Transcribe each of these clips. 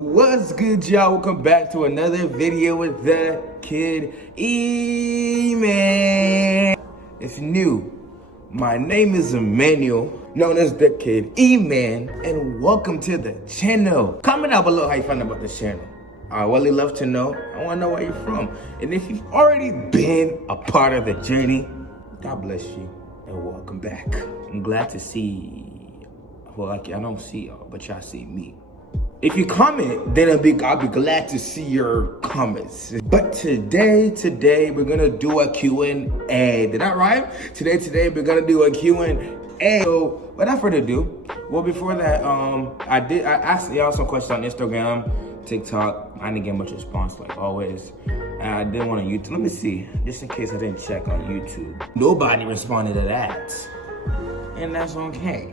What's good, y'all? Welcome back to another video with the Kid E-Man. If you're new, my name is Emmanuel, known as the Kid E-Man, and welcome to the channel. Comment down below how you found out about this channel. I really love to know. I want to know where you're from. And if you've already been a part of the journey, God bless you and welcome back. I'm glad to see, I don't see y'all, but y'all see me. If you comment, then I'll be glad to see your comments. But today we're gonna do a Q&A. Did that rhyme? Today we're gonna do a Q&A. So without further ado, well, before that, I asked y'all some questions on Instagram, TikTok. I didn't get much response like always. I didn't want to YouTube. Let me see, just in case I didn't check on YouTube. Nobody responded to that, and that's okay.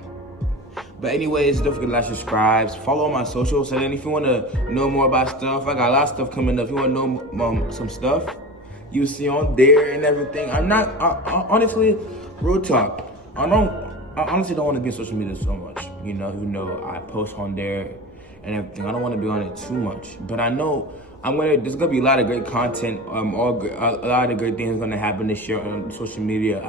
But anyways, don't forget to like, subscribe, follow all my socials. And then if you want to know more about stuff, I got a lot of stuff coming up. If you want to know some stuff, you see on there and everything. Honestly, real talk, I honestly don't want to be on social media so much. Even though I post on there and everything, I don't want to be on it too much. But I know there's gonna be a lot of great content. A lot of great things gonna happen this year on social media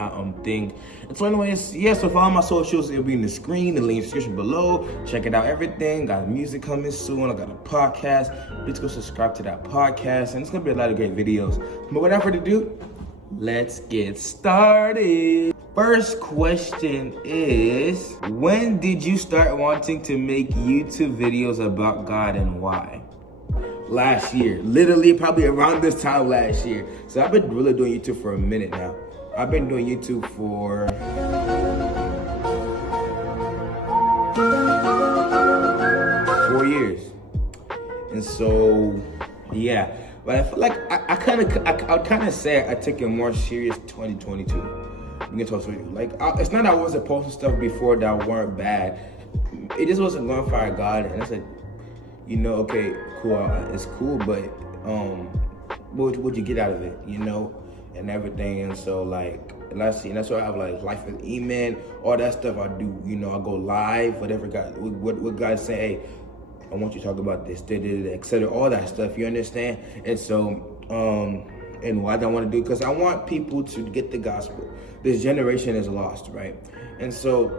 thing. And so anyways, so follow my socials. It'll be in the screen, the link in the description below. Check it out, everything. Got music coming soon. I got a podcast. Please go subscribe to that podcast. And it's gonna be a lot of great videos. But without further ado, let's get started. First question is, when did you start wanting to make YouTube videos about God and why? Last year, literally probably around this time last year. So I've been really doing YouTube for a minute now. I've been doing YouTube for 4 years. And so, yeah. But I feel like I kind of say I took it more serious 2022. We can talk to you. Like, it's not that I wasn't posting stuff before that weren't bad. It just wasn't glorifying God. And I said, okay, cool, it's cool, but what'd you get out of it, and everything. And so, like, let's see, and that's why I have like Life with E-Man, all that stuff I do. I go live, whatever God, what God say, hey, I want you to talk about this, etc., all that stuff. You understand? And so, and what I want to do, because I want people to get the gospel. This generation is lost, right? And so,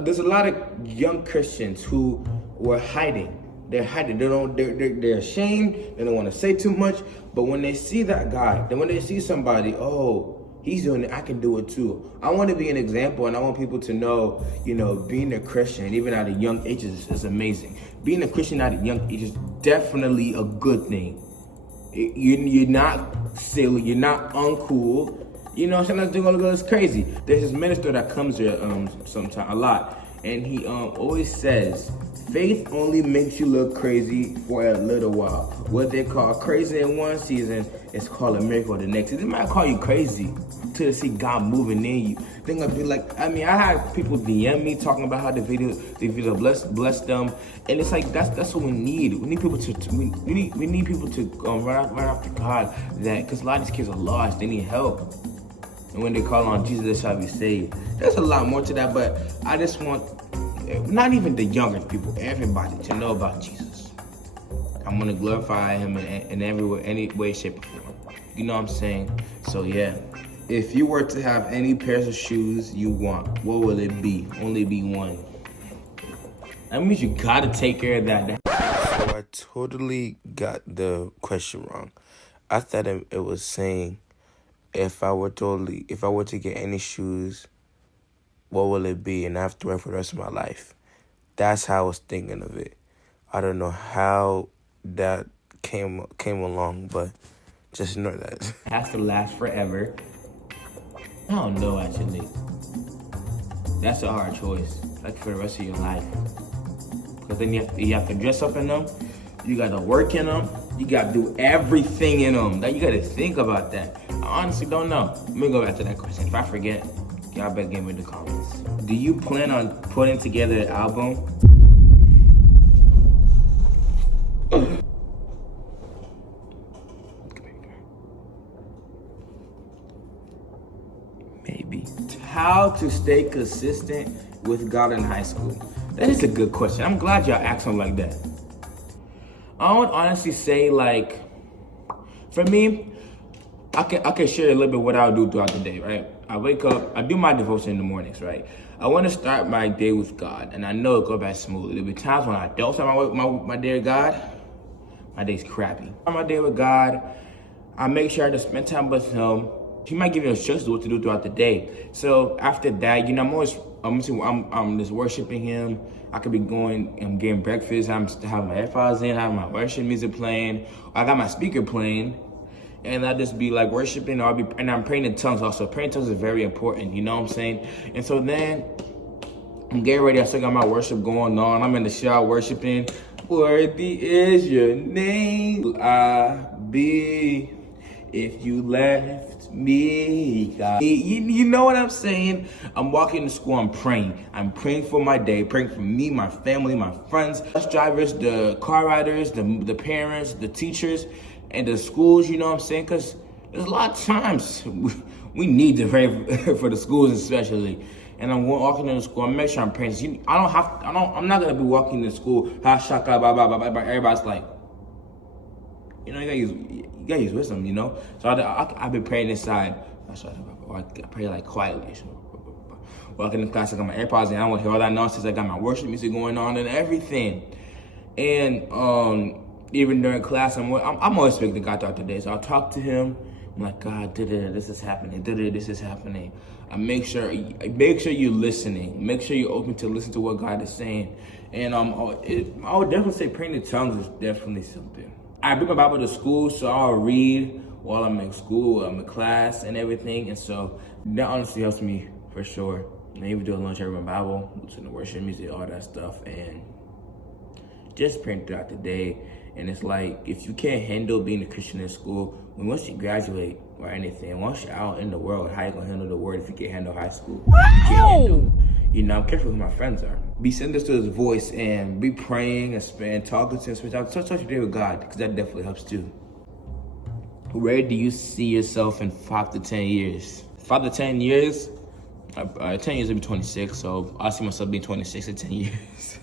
there's a lot of young Christians who were hiding. They're hiding. They're ashamed. They don't want to say too much. But when they see that guy, then when they see somebody, oh, he's doing it, I can do it too. I want to be an example, and I want people to know, being a Christian, even at a young age, is amazing. Being a Christian at a young age is definitely a good thing. You're not silly. You're not uncool. Sometimes they're gonna go crazy. There's this minister that comes here a lot, and he always says, faith only makes you look crazy for a little while. What they call crazy in one season is called a miracle the next. They might call you crazy to see God moving in you. They're gonna be like, I had people DM me talking about how the video bless them, and it's like that's what we need. We need people to we need people to run after God, because a lot of these kids are lost. They need help. And when they call on Jesus, they shall be saved. There's a lot more to that, but I just want, not even the younger people, everybody to know about Jesus. I'm going to glorify him in any way, shape, or form. You know what I'm saying? So, yeah. If you were to have any pairs of shoes you want, what will it be? Only be one. That means you got to take care of that. So I totally got the question wrong. I thought it was saying, if I were to get any shoes, what will it be? And I have to wear for the rest of my life. That's how I was thinking of it. I don't know how that came along, but just know that. It has to last forever. I don't know, actually. That's a hard choice, like for the rest of your life. Because then you have to dress up in them. You got to work in them. You got to do everything in them. You got to think about that. I honestly don't know. Let me go back to that question. If I forget, y'all better get me in the comments. Do you plan on putting together an album? Maybe. How to stay consistent with God in high school. That is a good question. I'm glad y'all asked something like that. I would honestly say, like, for me, I can share a little bit what I'll do throughout the day, right? I wake up, I do my devotion in the mornings, right? I want to start my day with God, and I know it'll go back smoothly. There'll be times when I don't start my day with God, my day's crappy. On my day with God, I make sure to spend time with Him. He might give you instructions what to do throughout the day. So after that, I'm just worshiping Him. I could be going and getting breakfast. I'm having my AirPods in, having my worship music playing. I got my speaker playing, and I just be like worshiping. And I'm praying in tongues also. Praying in tongues is very important. You know what I'm saying? And so then I'm getting ready. I still got my worship going on. I'm in the shower worshiping. Worthy is your name. I be if you left me, God. You know what I'm saying? I'm walking to school, I'm praying. I'm praying for my day, praying for me, my family, my friends, bus drivers, the car riders, the parents, the teachers, and the schools, you know what I'm saying? Because there's a lot of times we need to pray for the schools especially. And I'm walking into school, I make sure I'm praying. I'm not gonna be walking to school, everybody's like, you know, you gotta use wisdom, you know? So I've been praying inside. I pray like quietly. Walking in class, I got my AirPods in. I don't want to hear all that nonsense. I got my worship music going on and everything. And even during class, I'm always speaking to God throughout the day. So I'll talk to Him. I'm like, God, this is happening. This is happening. I make sure you're listening. Make sure you're open to listen to what God is saying. And I would definitely say praying in tongues is definitely something. I bring my Bible to school, so I'll read while I'm in school, I'm in class and everything. And so that honestly helps me for sure. And even doing lunch, I read my Bible, listen to worship music, all that stuff, and just praying throughout the day. And it's like, if you can't handle being a Christian in school, once you graduate or anything, once you're out in the world, how you gonna handle the word if you can't handle high school? You can't handle, I'm careful who my friends are. Be sensitive to His voice and be praying and talking to Him. Touch your day with God, because that definitely helps too. Where do you see yourself in 5 to 10 years? 5 to 10 years? 10 years will be 26, so I see myself being 26 in 10 years.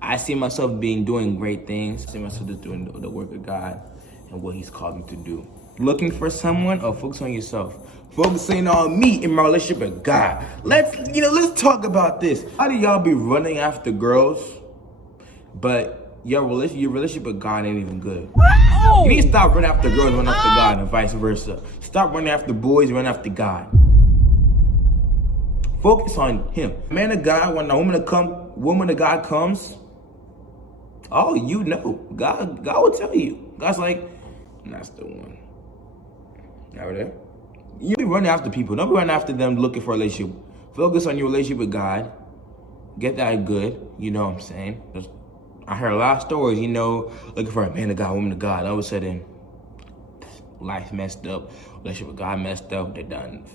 I see myself doing great things. I see myself just doing the work of God and what He's called me to do. Looking for someone or focus on yourself? Focusing on me in my relationship with God. Let's talk about this. How do y'all be running after girls, but your relationship with God ain't even good? Wow. You need to stop running after girls, run after God, and vice versa. Stop running after boys, run after God. Focus on Him. Man of God, when a woman of God comes, God will tell you. God's like, that's the one. Over there. You be running after people. Don't be running after them looking for a relationship. Focus on your relationship with God. Get that good. You know what I'm saying? I heard a lot of stories, looking for a man of God, woman of God. All of a sudden, life messed up. Relationship with God messed up. They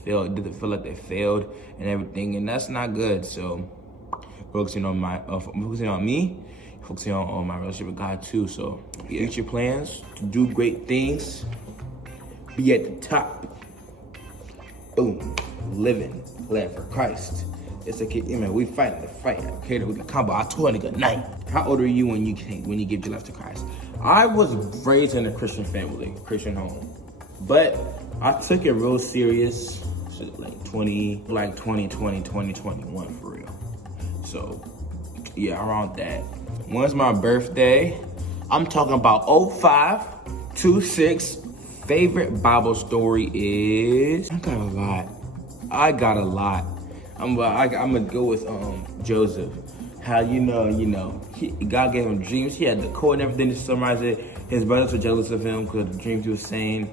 failed. Did they feel like they failed and everything? And that's not good. So focusing on me, focusing on my relationship with God too. So future plans to do great things. Be at the top. Boom. Living. Glad for Christ. It's a kid, we fighting the fight. Okay, we can combo. I told a nigga night. How old are you when you give your life to Christ? I was raised in a Christian family, Christian home. But I took it real serious, like 2020, 2021 for real. So, yeah, around that. When's my birthday? I'm talking about 0526. Favorite Bible story is, I got a lot. I'm gonna go with Joseph. How God gave him dreams. He had the code and everything to summarize it. His brothers were jealous of him because of the dreams he was saying.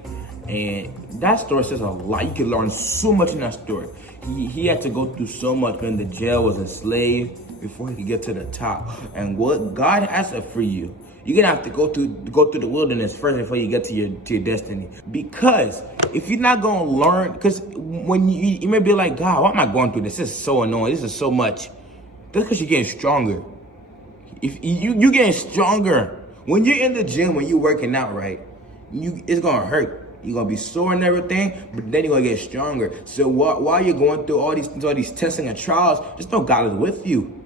And that story says a lot. You can learn so much in that story. He had to go through so much when the jail was enslaved before he could get to the top. And what God has for you, you're gonna have to go through the wilderness first before you get to your destiny. Because if you're not gonna learn, because when you may be like, God, why am I going through this? This is so annoying. This is so much. That's because you're getting stronger. If you're getting stronger when you're in the gym, when you're working out, right? It's gonna hurt. You're gonna be sore and everything, but then you're gonna get stronger. So while you're going through all these testing and trials, just know God is with you.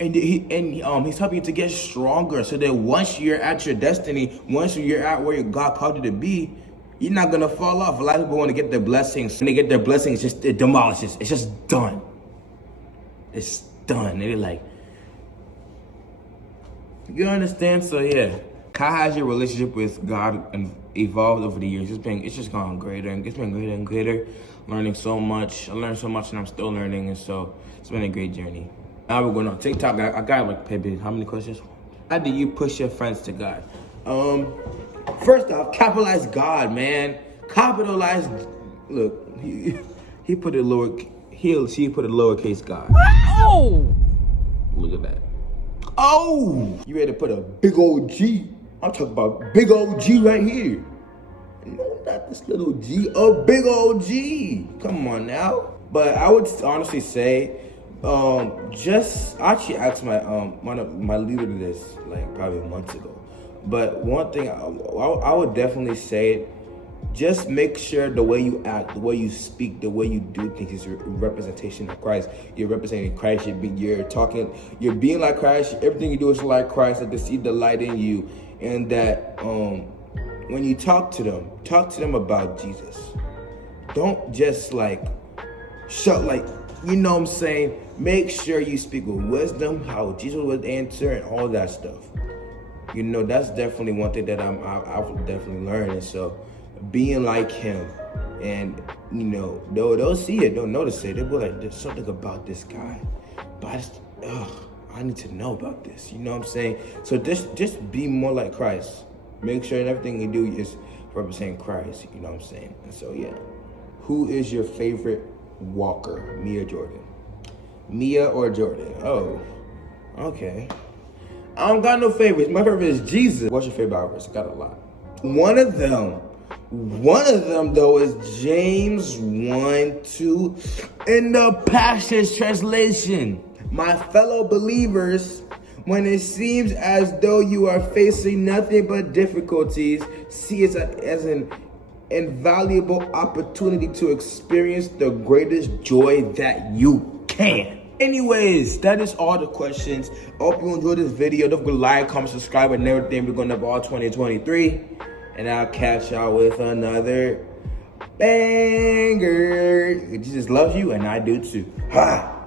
And he's helping you to get stronger, so that once you're at your destiny, once you're at where God called you to be, you're not gonna fall off. A lot of people want to get their blessings. When they get their blessings, it demolishes. It's just done. It's done. They're like, you understand? So yeah, how has your relationship with God evolved over the years? It's just gone greater, and it's been greater and greater. Learning so much. I learned so much, and I'm still learning, and so it's been a great journey. Now we're going on TikTok. I got like maybe how many questions? How do you push your friends to God? First off, capitalize God, man. Capitalize. Look, he put a she put a lowercase God. Oh! Look at that. Oh, you ready to put a big old G? I'm talking about big old G right here. No, not this little G. A big old G. Come on now. But I would honestly say. Just actually asked my leader this like probably months ago, but one thing I would definitely say, just make sure the way you act, the way you speak, the way you do things is a representation of Christ. You're representing Christ. You're being like Christ. Everything you do is like Christ. That they see the light in you, and that when you talk to them about Jesus. Don't just like shut like. You know what I'm saying? Make sure you speak with wisdom, how Jesus would answer, and all that stuff. You know, that's definitely one thing that I've definitely learned. And so, being like him, and you know, they'll see it, they'll notice it. They'll be like, there's something about this guy, but I need to know about this. You know what I'm saying? So just be more like Christ. Make sure that everything you do is representing Christ. You know what I'm saying? And so yeah, who is your favorite walker, me or Jordan? Mia or Jordan? Oh, okay. I don't got no favorites. My favorite is Jesus. What's your favorite Bible verse? I got a lot. One of them though is James 1:2 in the Passion Translation. My fellow believers, when it seems as though you are facing nothing but difficulties, see it as an invaluable opportunity to experience the greatest joy that you can. Anyways, that is all the questions. I hope you enjoyed this video. Don't forget to like, comment, subscribe, and everything. We're going to have all 2023. And I'll catch y'all with another banger. Jesus loves you, and I do too. Ha!